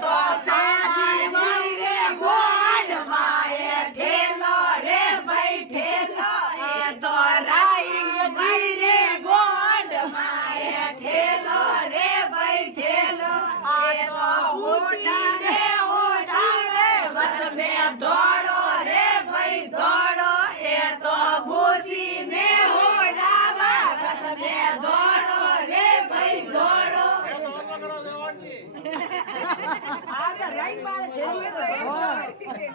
તો સાજી મળી રે ગોંડ માએ ઠેલો રે ભાઈ ઠેલો એ તો રાઈ મળી રે ગોંડ માએ ઠેલો રે ભાઈ ઠેલો એ તો ઉઠી રે ઓઢી રે બસ મે દોડો રે ભાઈ દોડો એ તો ભૂસી ને ઓઢાવા બસ મે દોડો રે ભાઈ દોડો આગળ રાઈ પાડે